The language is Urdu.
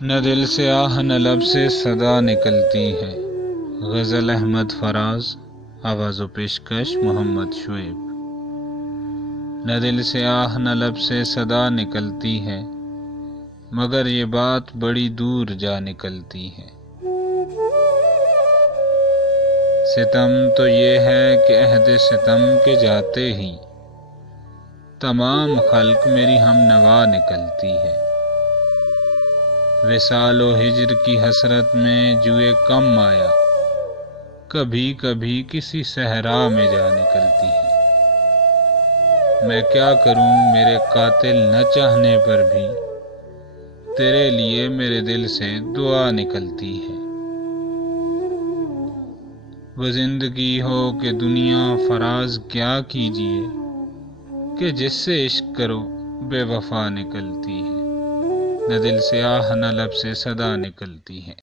نہ دل سے آہ نہ لب سے صدا نکلتی ہے۔ غزل احمد فراز، آواز و پیشکش محمد شعیب۔ نہ دل سے آہ نہ لب سے صدا نکلتی ہے، مگر یہ بات بڑی دور جا نکلتی ہے۔ ستم تو یہ ہے کہ عہد ستم کے جاتے ہی تمام خلق میری ہم نوا نکلتی ہے۔ وصال و ہجر کی حسرت میں جوئے کم آیا، کبھی کبھی کسی صحرا میں جا نکلتی ہے۔ میں کیا کروں میرے قاتل نہ چاہنے پر بھی، تیرے لیے میرے دل سے دعا نکلتی ہے۔ وہ زندگی ہو کہ دنیا فراز کیا کیجیے، کہ جس سے عشق کرو بے وفا نکلتی ہے۔ نہ دل سے آہ نہ لب سے صدا نکلتی ہے۔